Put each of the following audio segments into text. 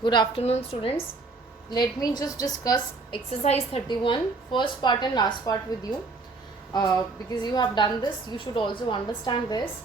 Good afternoon, students. Let me just discuss exercise 31, first part and last part with you. Because you have done this, you should also understand this.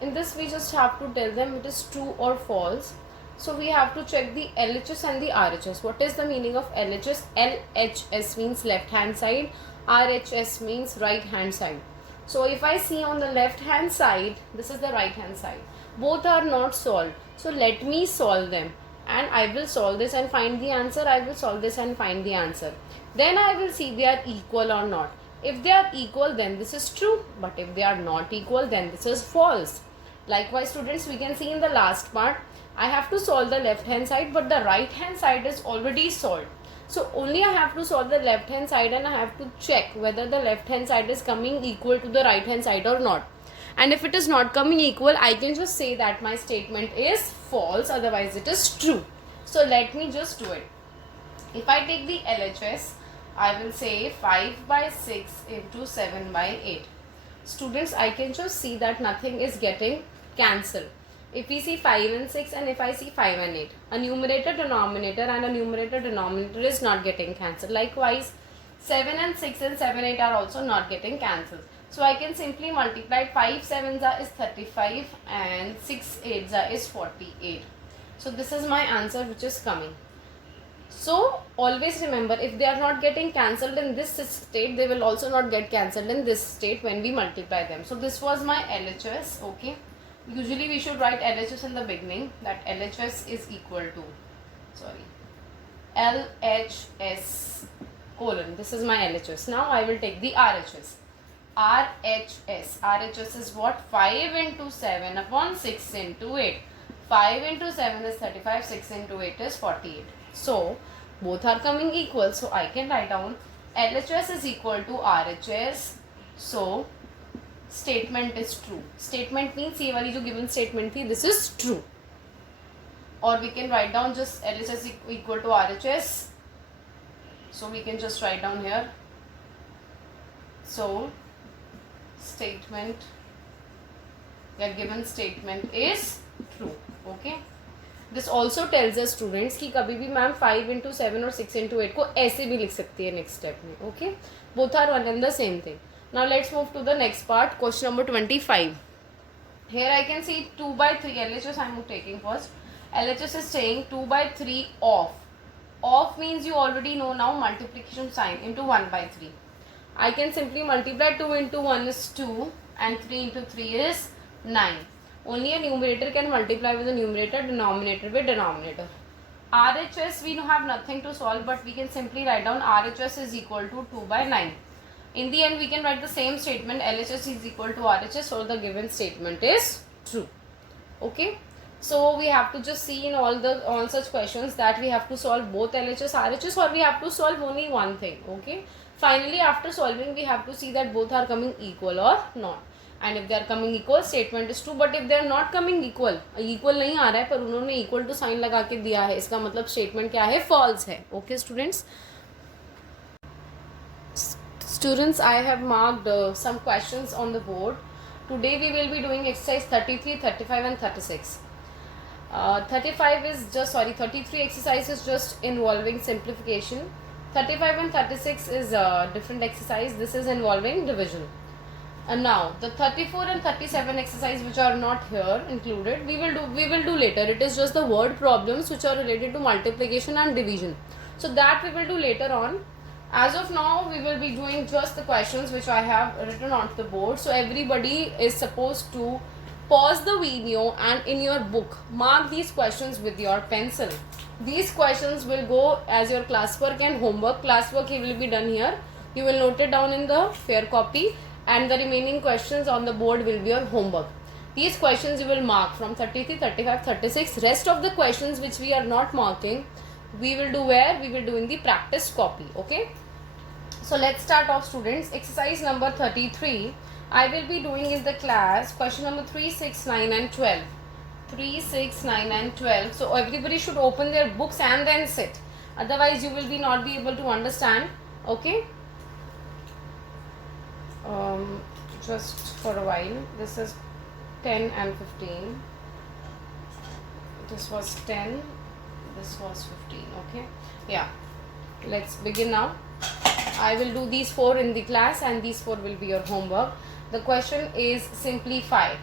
In this, we just have to tell them it is true or false. So we have to check the LHS and the RHS. What is the meaning of LHS? LHS means left hand side, RHS means right hand side. So if I see on the left hand side, this is the right hand side. Both are not solved. So let me solve them, and I will solve this and find the answer. I will solve this and find the answer. Then I will see they are equal or not. If they are equal, then this is true. But if they are not equal, then this is false. Likewise, students, we can see in the last part, I have to solve the left hand side, but the right hand side is already solved. So only I have to solve the left hand side, and I have to check whether the left hand side is coming equal to the right hand side or not. And if it is not coming equal, I can just say that my statement is false, otherwise it is true. So let me just do it. If I take the LHS, I will say 5 by 6 into 7 by 8. Students, I can just see that nothing is getting cancelled. If we see 5 and 6, and if I see 5 and 8, a numerator denominator and a numerator denominator is not getting cancelled. Likewise, 7 and 6 and 7 8 are also not getting cancelled. So I can simply multiply 5 7s is 35 and 6 8s is 48. So this is my answer which is coming. So always remember, if they are not getting cancelled in this state, they will also not get cancelled in this state when we multiply them. So this was my LHS. Okay. Usually we should write LHS in the beginning, that LHS is equal to, LHS colon. This is my LHS. Now I will take the RHS. RHS is what? 5 into 7 upon 6 into 8. 5 into 7 is 35, 6 into 8 is 48. So both are coming equal. So I can write down LHS is equal to RHS. So statement is true. Statement means ये वाली जो given statement थी, this is true. Or we can write down just LHS equal to RHS. So we can just write down here. So statement, your given statement is true. Okay. This also tells us students कि कभी भी ma'am 5 into 7 और 6 into 8 को ऐसे भी लिख सकती है next step में. Okay. Both are one and the same thing. Now let's move to the next part, question number 25. Here I can see 2 by 3 LHS I am taking first. LHS is saying 2 by 3 off. Off means you already know now multiplication sign into 1 by 3. I can simply multiply 2 into 1 is 2 and 3 into 3 is 9. Only a numerator can multiply with a numerator, denominator with denominator. RHS we have nothing to solve, but we can simply write down RHS is equal to 2 by 9. In the end, we can write the same statement, LHS is equal to RHS, so the given statement is true. Okay. So we have to just see in all such questions that we have to solve both LHS, RHS, or we have to solve only one thing. Okay. Finally, after solving, we have to see that both are coming equal or not. And if they are coming equal, statement is true. But if they are not coming equal नहीं आ रहा है, पर उन्होंने equal to sign लगा के दिया है, इसका मतलब statement क्या है? False है. Okay, students. Students, I have marked some questions on the board. Today we will be doing exercise 33, 35 and 36. 33 exercise is just involving simplification. 35 and 36 is a different exercise. This is involving division. And now the 34 and 37 exercise, which are not here included, we will do later. It is just the word problems which are related to multiplication and division. So that we will do later on. As of now, we will be doing just the questions which I have written onto the board. So everybody is supposed to pause the video and in your book mark these questions with your pencil. These questions will go as your classwork and homework. Classwork will be done here. You will note it down in the fair copy, and the remaining questions on the board will be your homework. These questions you will mark from 33, 35, 36. Rest of the questions which we are not marking, we will do where? We will do in the practice copy. Okay. So let's start off, students. Exercise number 33. I will be doing in the class question number 3, 6, 9 and 12. 3, 6, 9 and 12. So everybody should open their books and then sit. Otherwise you will not be able to understand. Okay. Just for a while. This is 10 and 15. This was 10. This this was 15. Okay, yeah, let's begin now. I will do these 4 in the class and these 4 will be your homework. The question is simplify.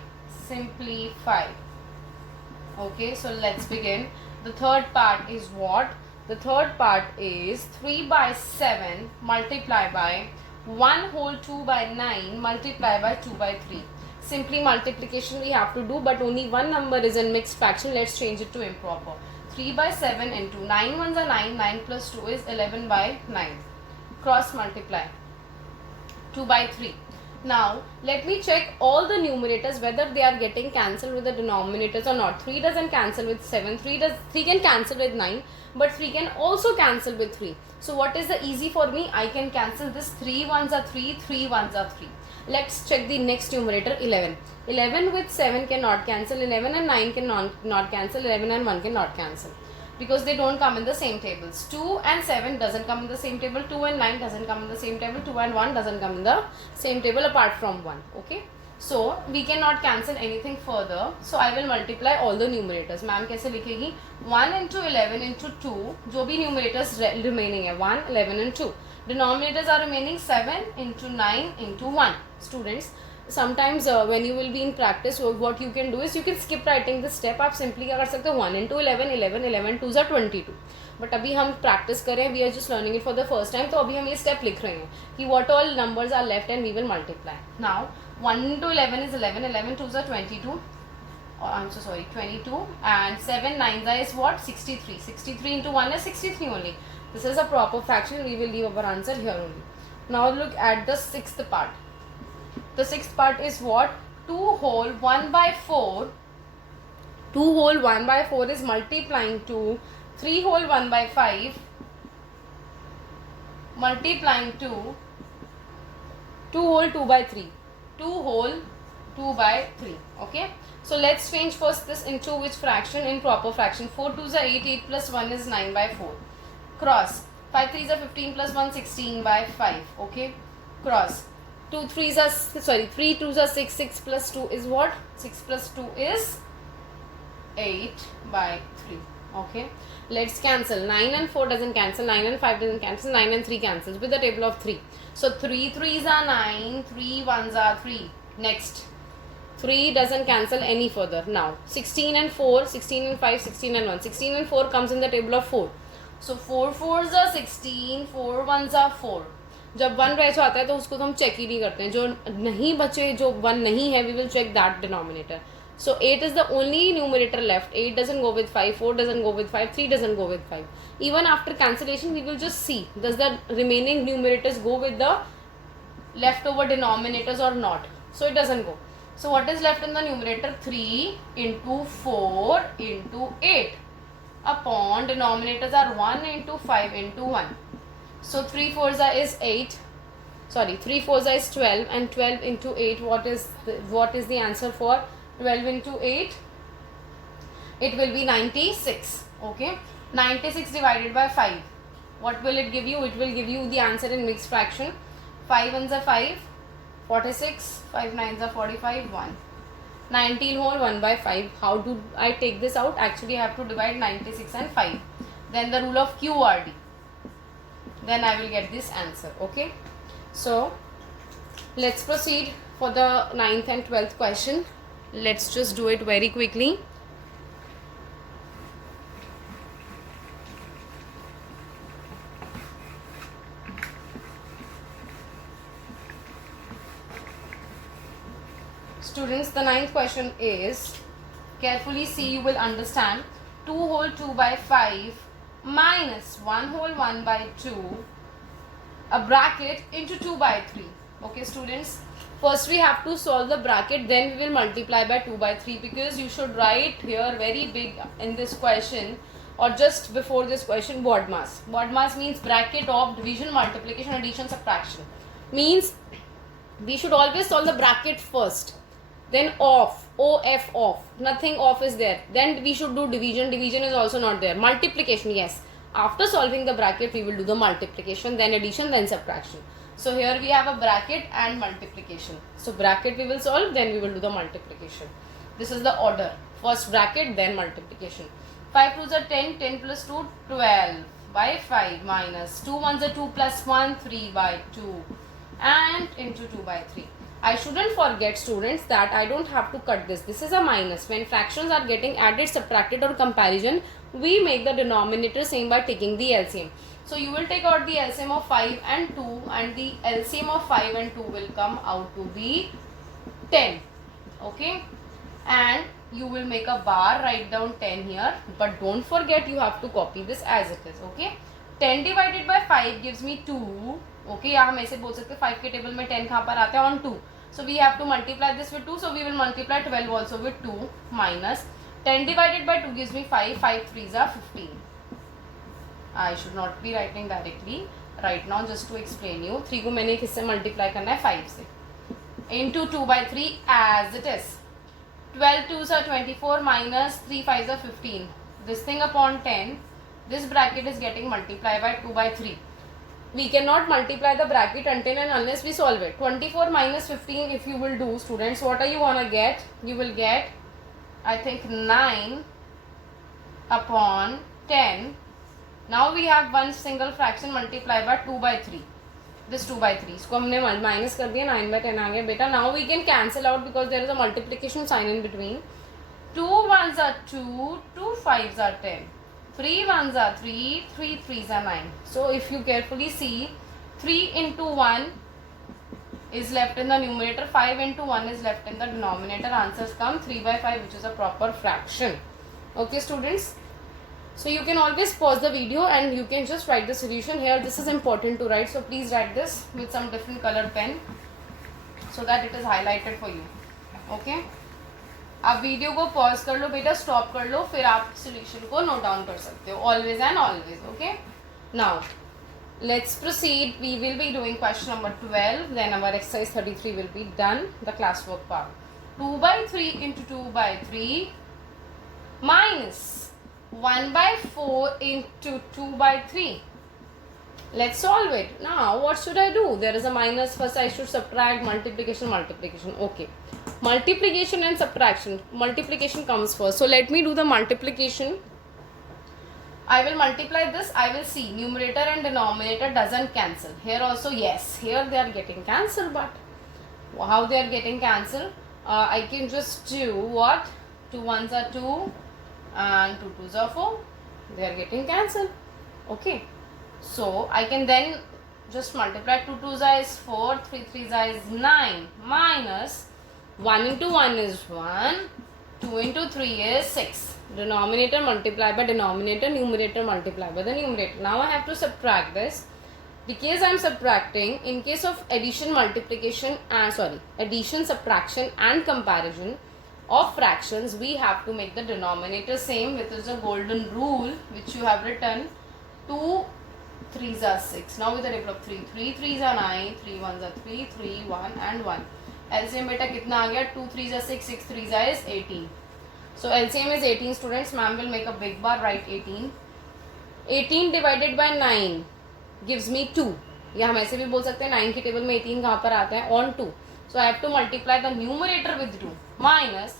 Okay, so let's begin. The third part is what? The third part is 3 by 7 multiply by 1 whole 2 by 9 multiply by 2 by 3. Simply multiplication we have to do, but only one number is in mixed fraction. Let's change it to improper. 3 by 7 into 9 ones are 9, 9 plus 2 is 11 by 9. Cross multiply 2 by 3. Now let me check all the numerators whether they are getting cancelled with the denominators or not. 3 doesn't cancel with 7, 3 can cancel with 9, but 3 can also cancel with 3. So what is the easy for me? I can cancel this. 3 ones are 3, 3 ones are 3. Let's check the next numerator, 11. 11 with 7 cannot cancel, 11 and 9 cannot cancel, 11 and 1 cannot cancel, because they don't come in the same tables. 2 and 7 doesn't come in the same table, 2 and 9 doesn't come in the same table, 2 and 1 doesn't come in the same table apart from 1. Okay, so we cannot cancel anything further. So I will multiply all the numerators. Ma'am कैसे लिखेगी? 1 into 11 into 2, जो भी numerators remaining है 1, 11 and 2. Denominators are remaining 7 into 9 into 1. Students, sometimes when you will be in practice, what you can do is you can skip writing this step. आप simply क्या कर सकते हो? 1 into 11, 11, 11 2s are 22. But अभी हम practice कर रहे हैं, we are just learning it for the first time. तो अभी हम ये स्टेप लिख रहे हैं कि what all numbers are left and we will multiply. Now 1 into 11 is 11, 11 2s are 22. I'm so sorry, 22, and 7 9s is what? 63. 63 into 1 is 63 only. This is a proper fraction. We will leave our answer here only. Now look at the sixth part. The sixth part is what? 2 whole 1 by 4. 2 whole 1 by 4 is multiplying to 3 whole 1 by 5 multiplying to 2 whole 2 by 3. 2 whole 2 by 3. Okay, so let's change first this into which fraction? In proper fraction. 4 2s are 8, 8 plus 1 is 9 by 4. Cross 5 3s are 15 plus 1 16 by 5. Okay, cross 2 3s are 3 2s are 6, 6 plus 2 is what? 6 plus 2 is 8 by 3. Okay, let's cancel. 9 and 4 doesn't cancel, 9 and 5 doesn't cancel, 9 and 3 cancels with the table of 3. So 3 3s are 9, 3 1s are 3. Next, 3 doesn't cancel any further. Now 16 and 4, 16 and 5, 16 and 1. 16 and 4 comes in the table of 4. So 4 4s are 16, 4 1s are 4. जब 1 रह जाता है तो उसको तो हम check ही नहीं करते हैं. जो नहीं बचे, जो 1 नहीं है, we will check that denominator. So 8 is the only numerator left. 8 doesn't go with 5, 4 doesn't go with 5, 3 doesn't go with 5. Even after cancellation, we will just see, does the remaining numerators go with the leftover denominators or not. So it doesn't go. So what is left in the numerator? 3 into 4 into 8 upon denominators are 1 into 5 into 1. So 3 4s is 8. Sorry, 3 4s is 12, and 12 into 8, what is the answer for 12 into 8? It will be 96. Okay, 96 divided by 5. What will it give you? It will give you the answer in mixed fraction. 5 1s are 5, 46, 5 9s are 45, 1. 19 whole 1 by 5. How do I take this out? Actually, I have to divide 96 and 5. Then the rule of QRD. Then I will get this answer. Okay, so let's proceed for the 9th and 12th question. Let's just do it very quickly. Students, the 9th question is, carefully see, you will understand. 2 whole 2 by 5 minus 1 whole 1 by 2, a bracket into 2 by 3. Okay, students, first we have to solve the bracket, then we will multiply by 2 by 3, because you should write here very big in this question, or just before this question, BODMAS. BODMAS means bracket of division, multiplication, addition, subtraction. Means we should always solve the bracket first, then off, OF off, nothing off is there. Then we should do division, division is also not there. Multiplication, yes. After solving the bracket, we will do the multiplication, then addition, then subtraction. So here we have a bracket and multiplication. So bracket we will solve, then we will do the multiplication. This is the order. First bracket, then multiplication. 5 2s are 10, 10 plus 2, 12 by 5 minus 2 1s are 2 plus 1, 3 by 2 and into 2 by 3. I shouldn't forget students that I don't have to cut this. This is a minus. When fractions are getting added, subtracted or comparison, we make the denominator same by taking the LCM. So you will take out the LCM of 5 and 2 and the LCM of 5 and 2 will come out to be 10. Okay. And you will make a bar, write down 10 here, but don't forget you have to copy this as it is. Okay. 10 divided by 5 gives me 2. Okay, यहाँ हम ऐसे बोल सकते हैं 5 के table में 10 कहाँ पर आता है on 2. So we have to multiply this with 2. So we will multiply 12 also with 2 minus 10 divided by 2 gives me 5. 5 3s are 15. I should not be writing directly right now just to explain you. 3 को मैंने किससे multiply करना है 5 से. Into 2 by 3 as it is. 12 2s are 24 minus 3 5s are 15. This thing upon 10. This bracket is getting multiplied by 2 by 3. We cannot multiply the bracket until and unless we solve it. 24 minus 15 if you will do, students, what are you gonna get? You will get, I think, 9 upon 10. Now we have one single fraction multiplied by 2 by 3. This 2 by 3. इसको हमने minus कर दिया, 9 by 10 आ गया बेटा. Now we can cancel out because there is a multiplication sign in between. 2 1s are 2, 2 5s are 10. 3 1s are 3, 3 3s are 9. So if you carefully see, 3 into 1 is left in the numerator, 5 into 1 is left in the denominator. Answers come 3 by 5, which is a proper fraction. Okay, students? So you can always pause the video and you can just write the solution here. This is important to write, so please write this with some different colored pen so that it is highlighted for you. Okay? आप video को pause कर लो बेटा, stop कर लो, फिर आप solution को note down कर सकते हो. Always and always. Okay, now let's proceed. We will be doing question number 12, then our exercise 33 will be done, the class work part. 2 by 3 into 2 by 3 minus 1 by 4 into 2 by 3. Let's solve it. Now what should I do? There is a minus. First I should subtract. Multiplication. Okay, multiplication and subtraction. Multiplication comes first, so let me do the multiplication. I will multiply this. I will see numerator and denominator doesn't cancel. Here also, yes, here they are getting cancelled, but how they are getting cancelled? I can just do what? 2 1s are 2 and 2 2s are 4. They are getting cancelled. Okay, so I can then just multiply. 2 2s is 4, 3 3s is 9 minus 1 into 1 is 1, 2 into 3 is 6. Denominator multiplied by denominator, numerator multiplied by the numerator. Now I have to subtract this. Because I am subtracting, in case of addition, multiplication and addition, subtraction and comparison of fractions, we have to make the denominator same, which is a golden rule which you have written. 2 3s are 6. Now with the table of 3, 3 3s are 9, 3 1s are 3, 3 1 and 1. LCM बेटा कितना आ गया? 2 3s are 6, 6 3s is 18. So LCM is 18, students. Ma'am will make a big bar, write 18. 18 divided by 9 gives me 2. या हम ऐसे भी बोल सकते हैं 9 की टेबल में 18 कहाँ पर आता है? On 2. So I have to multiply the numerator with 2 minus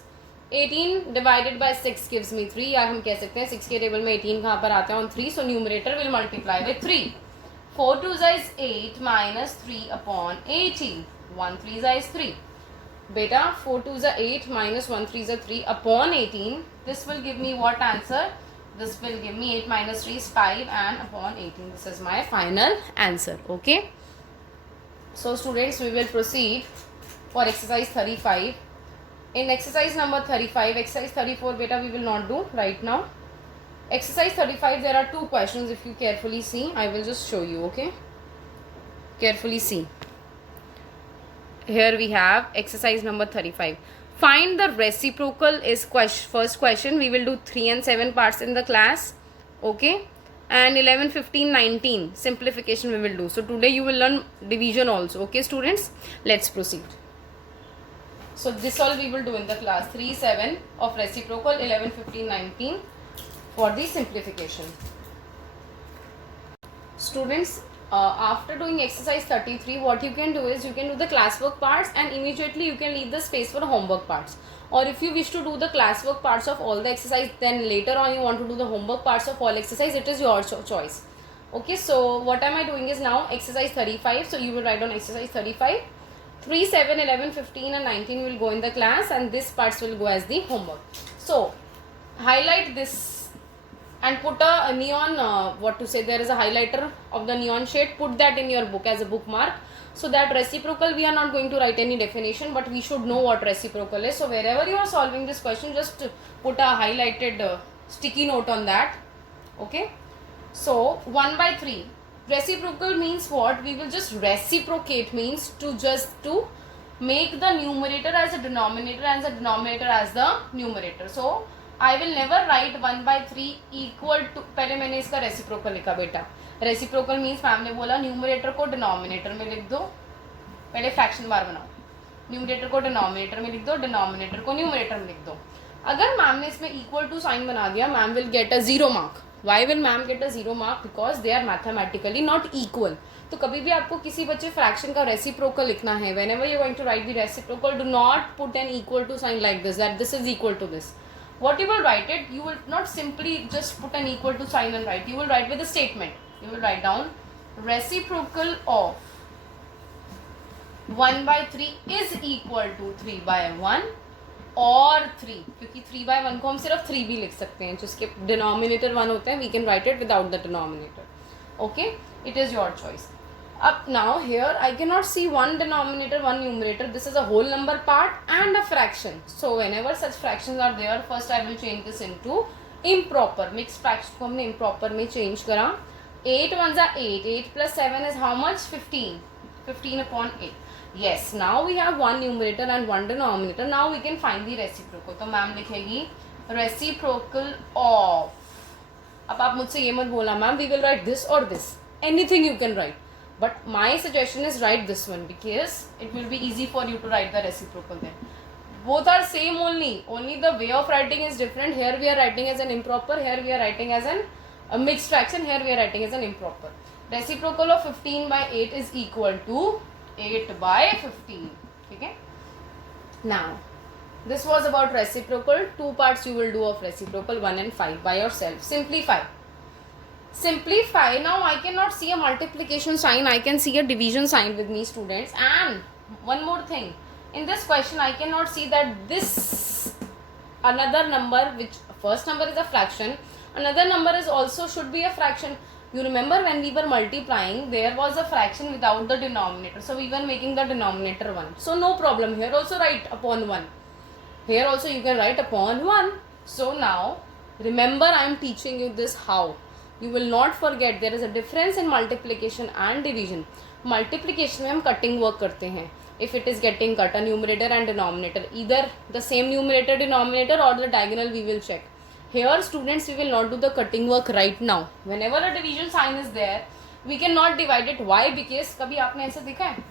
18 divided by 6 gives me 3. या हम कह सकते हैं 6 के टेबल में 18 कहाँ पर आता है? On 3. So numerator will multiply with 3. 4 2s is 8 minus 3 upon 18. 1 3s is 3. Beta, 4 2s are 8 minus 1 3s are 3 upon 18. This will give me what answer? This will give me 8 minus 3 is 5 and upon 18. This is my final answer. Okay. So students, we will proceed for exercise 35. In exercise number 35, exercise 34 beta we will not do right now. Exercise 35, there are 2 questions. If you carefully see, I will just show you. Okay. Carefully see. Here we have exercise number 35. Find the reciprocal is first question. We will do 3 and 7 parts in the class. Okay. And 11, 15, 19 simplification we will do. So today you will learn division also. Okay students. Let's proceed. So this all we will do in the class. 3, 7 of reciprocal, 11, 15, 19 for the simplification. Students, after doing exercise 33, what you can do is you can do the classwork parts and immediately you can leave the space for homework parts. or if you wish to do the classwork parts of all the exercise, then later on you want to do the homework parts of all exercise, it is your choice. Okay, so what am I doing is now exercise 35. So you will write on exercise 35. 3, 7, 11, 15 and 19 will go in the class, and this parts will go as the homework. So highlight this and put a neon, there is a highlighter of the neon shade, put that in your book as a bookmark, so that reciprocal, we are not going to write any definition, but we should know what reciprocal is. So wherever you are solving this question, just put a highlighted sticky note on that. Okay, so 1 by 3. Reciprocal means what? We will just reciprocate, means to make the numerator as a denominator and the denominator as the numerator. So I will never write 1 by 3 equal to, पहले मैंने इसका reciprocal लिखा बेटा. Reciprocal means ma'am ने बोला numerator को denominator में लिख दो, पहले फ्रैक्शन बार बनाओ, न्यूमरेटर को डिनोमिनेटर में लिख दो, डिनोमिनेटर को न्यूमरेटर में लिख दो. अगर मैम ने इसमें इक्वल टू साइन बना दिया, ma'am will get a 0 mark. Why will ma'am get a 0 mark? Because they are mathematically not equal. तो कभी भी आपको किसी बच्चे फ्रैक्शन का रेसिप्रोकल लिखना है, whenever you are going to write the reciprocal, do not put an equal to sign like this, that this is equal to this. What you will write it, you will not simply just put an equal to sign and write. You will write with a statement. You will write down reciprocal of 1 by 3 is equal to 3 by 1 और 3, क्योंकि 3 by 1 को हम सिर्फ 3 भी लिख सकते हैं, जिसके डिनोमिनेटर 1 होते हैं, we can write it without the denominator. Okay, it is your choice. अब now here I can not see 1 denominator 1 numerator, this is a whole number part and a fraction. So whenever such fractions are there, first I will change this into improper. Mix fraction को हमने improper में change करा. 8 1 8, 8 plus 7 is how much? 15. 15 upon 8. Yes, now we have one numerator and one denominator. Now we can find the reciprocal. तो ma'am लिखेगी reciprocal of. अब आप मुझसे ये मत बोला ma'am we will write this or this. Anything you can write. But my suggestion is write this one because it will be easy for you to write the reciprocal then. Both are same only. Only the way of writing is different. Here we are writing as an improper. Here we are writing as a mixed fraction. Here we are writing as an improper. Reciprocal of 15 by 8 is equal to 8 by 15. Okay. Now this was about reciprocal. 2 parts you will do of reciprocal, 1 and 5 by yourself. Simplify. Now I cannot see a multiplication sign, I can see a division sign with me, students. And one more thing, in this question I cannot see that this another number, which first number is a fraction, another number is also should be a fraction. You remember when we were multiplying, there was a fraction without the denominator. So we were making the denominator 1. So no problem. Here also write upon 1. Here also you can write upon 1. So now, remember I am teaching you this how. You will not forget there is a difference in multiplication and division. Multiplication में हम cutting work करते हैं. If it is getting cut, a numerator and denominator, either the same numerator denominator or the diagonal we will check. Here students, we will not do the cutting work right now. Whenever a division sign is there, we cannot divide it. Why? Because कभी आपने ऐसा देखा है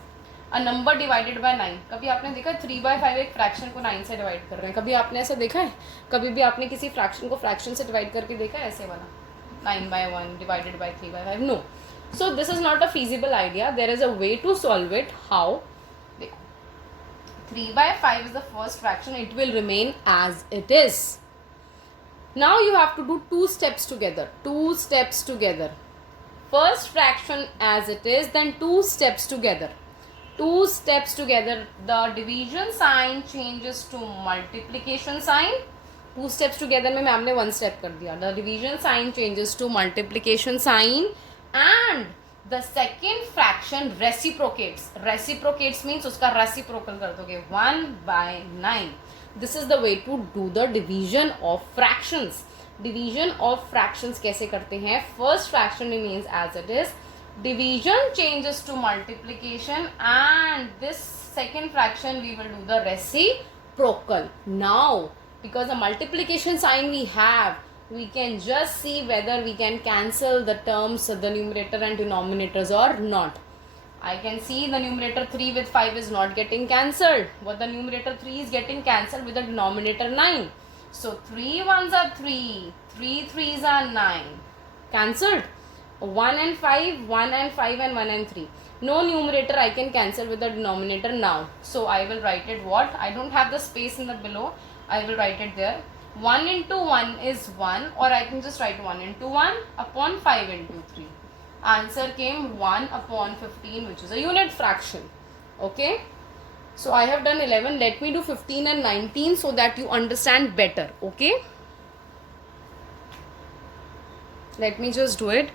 a number divided by 9, कभी आपने देखा है 3 by 5 एक फ्रैक्शन को 9 से डिवाइड कर रहे हैं, कभी आपने ऐसा देखा है? कभी भी आपने किसी फ्रैक्शन को फ्रैक्शन से डिवाइड करके देखा है ऐसे वाला 9 by 1 divided by 3 by 5? No. So this is not a feasible idea. There is a way to solve it. How? 3 by 5 is the first fraction. It will remain as it is. Now you have to do 2 steps together. 2 steps together. First fraction as it is, then 2 steps together. 2 steps together. The division sign changes to multiplication sign. 2 steps together में ma'am ने 1 step कर दिया. The division sign changes to multiplication sign and the second fraction reciprocates. Reciprocates means उसका reciprocal कर दोगे 1 by 9. This is the way to do the division of fractions. Division of fractions कैसे करते हैं? First fraction remains as it is. Division changes to multiplication and this second fraction we will do the reciprocal. Now, because the multiplication sign we have, we can just see whether we can cancel the terms, the numerator and denominators or not. I can see the numerator 3 with 5 is not getting cancelled, but the numerator 3 is getting cancelled with the denominator 9. So 3 1s are 3, 3 3s are 9. Cancelled. 1 and 5, 1 and 5 and 1 and 3. No numerator I can cancel with the denominator now. So I will write it what? I don't have the space in the below. I will write it there. 1 into 1 is 1, or I can just write 1 into 1 upon 5 into 3. Answer came 1 upon 15, which is a unit fraction. Okay. So I have done 11. Let me do 15 and 19 so that you understand better. Okay. Let me just do it.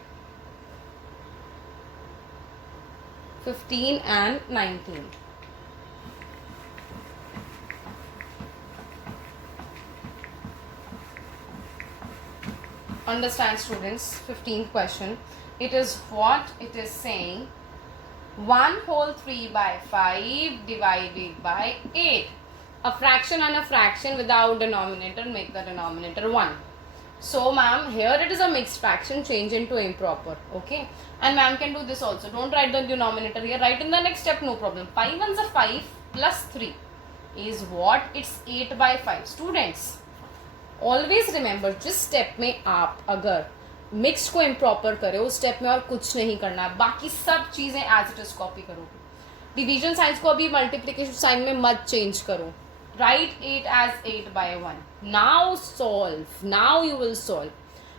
15 and 19. Understand, students. 15th question. It is what it is saying. 1 whole 3 by 5 divided by 8. A fraction and a fraction without denominator make the denominator 1. So ma'am, here it is a mixed fraction, change into improper. Okay. And ma'am can do this also. Don't write the denominator here. Write in the next step, no problem. 5 ones are 5 plus 3 is what? It's 8 by 5. Students, always remember, जिस step में आप अगर mixed को improper करे उस step में और कुछ नहीं करना है, बाकी सब चीजें एज इट इज कॉपी करोगे. डिवीजन साइंस को अभी मल्टीप्लिकेशन साइन में मत चेंज करो. Write 8 as 8 by 1. Now solve. Now you will solve.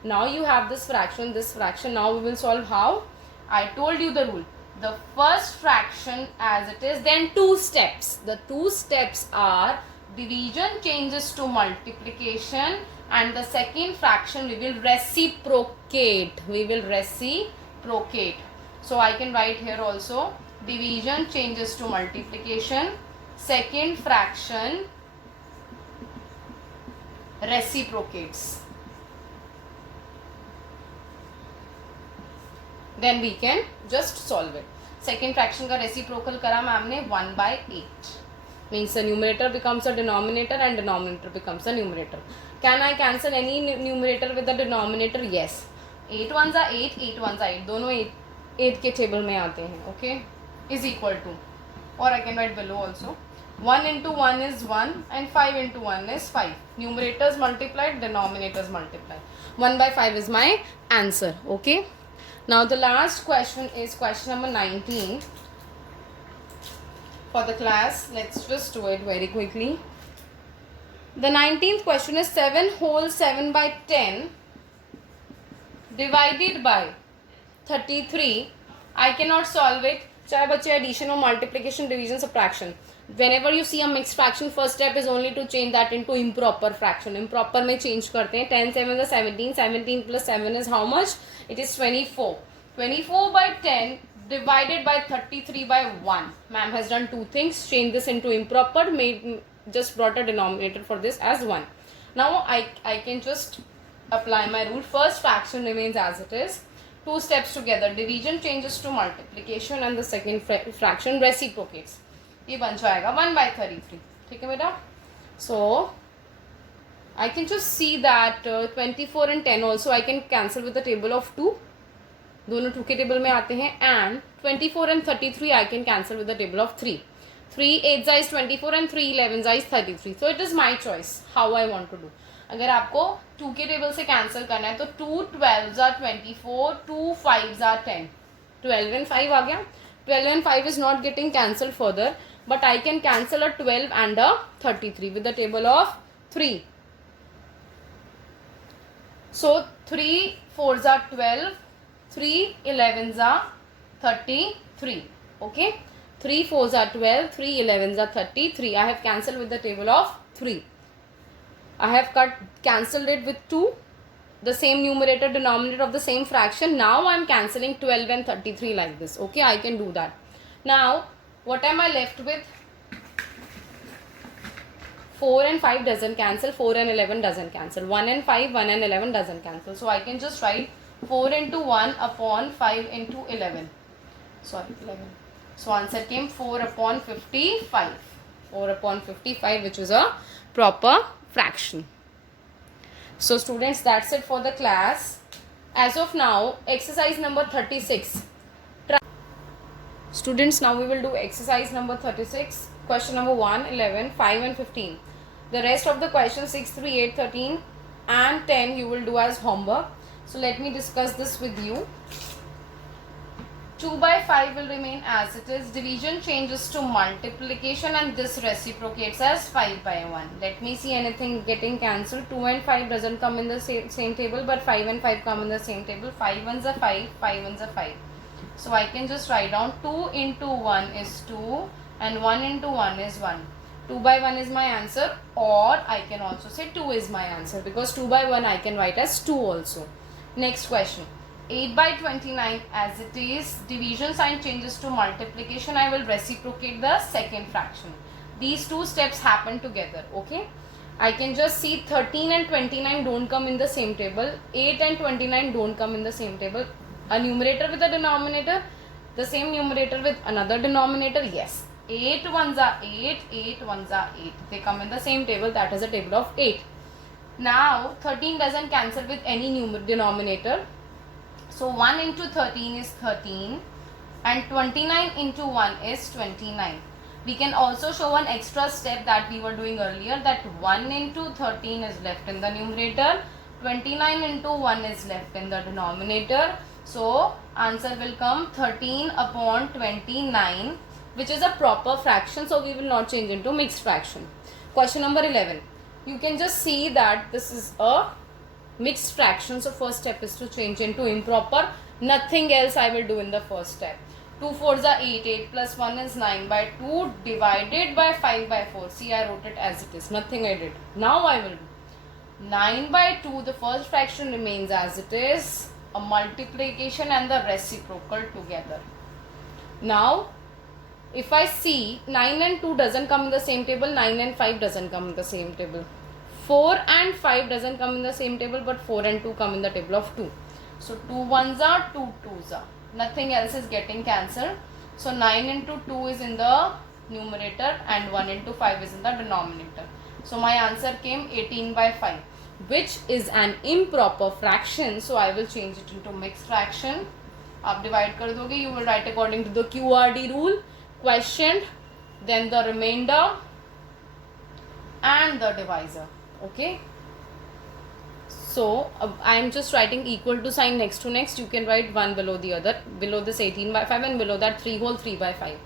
Now you have this fraction, this fraction. Now we will solve how? I told you the rule. The first fraction as it is, then two steps. The two steps are division changes to multiplication, and the second fraction we will reciprocate. We will reciprocate. So I can write here also division changes to multiplication. Second fraction reciprocates. Then we can just solve it. Second fraction का reciprocal करा ma'am ने 1 by 8. Means the numerator becomes a denominator and denominator becomes a numerator. Can I cancel any numerator with the denominator? Yes. 8 ones are 8, 8 ones are 8. दोनों 8 के table में आते हैं. Okay. Is equal to. Or I can write below also. 1 into 1 is 1 and 5 into 1 is 5. Numerators multiplied, denominators multiplied. 1 by 5 is my answer. Okay. Now the last question is question number 19 for the class. Let's just do it very quickly. The 19th question is 7 whole 7 by 10 divided by 33. I cannot solve it. चाहे बच्चे addition or multiplication, division, subtraction. Whenever you see a mixed fraction, first step is only to change that into improper fraction. Improper में change करते हैं. 10 7 is 17. 17 plus 7 is how much? It is 24. 24 by 10 divided by 33 by 1. Ma'am has done two things. Change this into improper. Just brought a denominator for this as 1. Now I can just apply my rule. First fraction remains as it is. Two steps together. Division changes to multiplication and the second fraction reciprocates. ये बन जाएगा 1 by 33. ठीक है बेटा. So I can just see that 24 and 10 also I can cancel with the table of 2. दोनों 2 के table में आते हैं. And 24 and 33 I can cancel with the table of 3. 3 8 is 24 and 3 11 is 33. So it is my choice how I want to do. अगर आपको 2 के table से cancel करना है तो 2 12s are 24, 2 5s are 10. 12 and 5 आ गया. 12 and 5 is not getting cancelled further, but I can cancel a 12 and a 33 with the table of 3. So 3 4s are 12, 3 11s are 33. Okay, 3 4s are 12, 3 11s are 33. I have cancelled with the table of 3. I have cancelled it with 2, the same numerator denominator of the same fraction. Now I am cancelling 12 and 33 like this. Okay, I can do that. Now what am I left with? 4 and 5 doesn't cancel. 4 and 11 doesn't cancel. 1 and 5, 1 and 11 doesn't cancel. So I can just write 4 into 1 upon 5 into 11. Sorry, 11. So answer came 4 upon 55. 4 upon 55, which is a proper fraction. So students, that's it for the class. As of now, exercise number 36. Students, now we will do exercise number 36. Question number 1, 11, 5 and 15. The rest of the questions 6, 3, 8, 13 and 10 you will do as homework. So let me discuss this with you. 2 by 5 will remain as it is. Division changes to multiplication and this reciprocates as 5 by 1. Let me see anything getting cancelled. 2 and 5 doesn't come in the same table, but 5 and 5 come in the same table. 5 ones are 5, 5 ones are 5. So I can just write down 2 into 1 is 2 and 1 into 1 is 1. 2 by 1 is my answer, or I can also say 2 is my answer, because 2 by 1 I can write as 2 also. Next question. 8 by 29 as it is. Division sign changes to multiplication. I will reciprocate the second fraction. These two steps happen together. Okay. I can just see 13 and 29 don't come in the same table. 8 and 29 don't come in the same table. A numerator with a denominator. The same numerator with another denominator. Yes. 8 ones are 8. 8 ones are 8. They come in the same table. That is a table of 8. Now 13 doesn't cancel with any denominator. So 1 into 13 is 13 and 29 into 1 is 29. We can also show an extra step that we were doing earlier, that 1 into 13 is left in the numerator, 29 into 1 is left in the denominator. So answer will come 13 upon 29, which is a proper fraction, so we will not change into mixed fraction. Question number 11. You can just see that this is a mixed fraction, so first step is to change into improper. Nothing else I will do in the first step. 2 4s are 8, 8 plus 1 is 9 by 2 divided by 5 by 4. See, I wrote it as it is, nothing I did. Now I will do 9 by 2, the first fraction remains as it is, a multiplication and the reciprocal together. Now if I see 9 and 2 doesn't come in the same table, 9 and 5 doesn't come in the same table. 4 and 5 doesn't come in the same table, but 4 and 2 come in the table of 2. So 2 ones are 2 twos are. Nothing else is getting cancelled. So 9 into 2 is in the numerator and 1 into 5 is in the denominator. So my answer came 18 by 5, which is an improper fraction. So I will change it into mixed fraction. आप divide कर दोगे, you will write according to the QRD rule, quotient, then the remainder and the divisor. Okay. So I am just writing equal to sign next to next. You can write one below the other, below this 18 by 5 and below that 3 whole 3 by 5.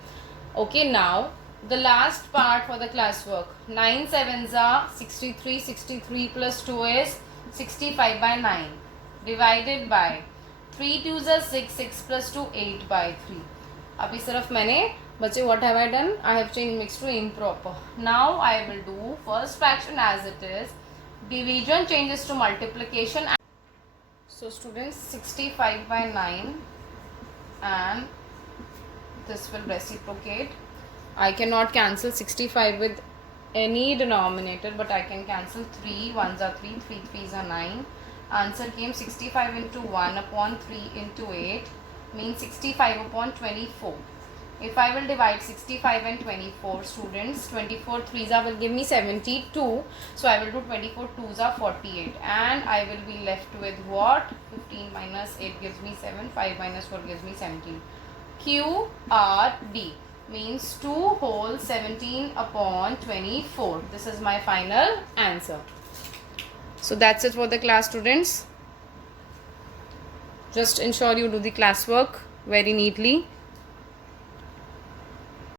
Okay, now the last part for the classwork. 9 sevens are 63. 63 plus 2 is 65 by 9 divided by 3 twos are 6. 6 plus 2 8 by 3. अभी सिर्फ मैंने बच्चे what have I done? I have changed mixed to improper. Now I will do first fraction as it is. Division changes to multiplication. So students, 65 by 9 and this will reciprocate. I cannot cancel 65 with any denominator, but I can cancel 3 ones are 3, 3 threes are 9. Answer came 65 into 1 upon 3 into 8 means 65 upon 24. If I will divide 65 and 24, students, 24 threes are will give me 72. So I will do 24 twos are 48 and I will be left with what? 15 minus 8 gives me 7. 5 minus 4 gives me 17. QRD means 2 whole 17 upon 24. This is my final answer. So that's it for the class, students. Just ensure you do the classwork very neatly.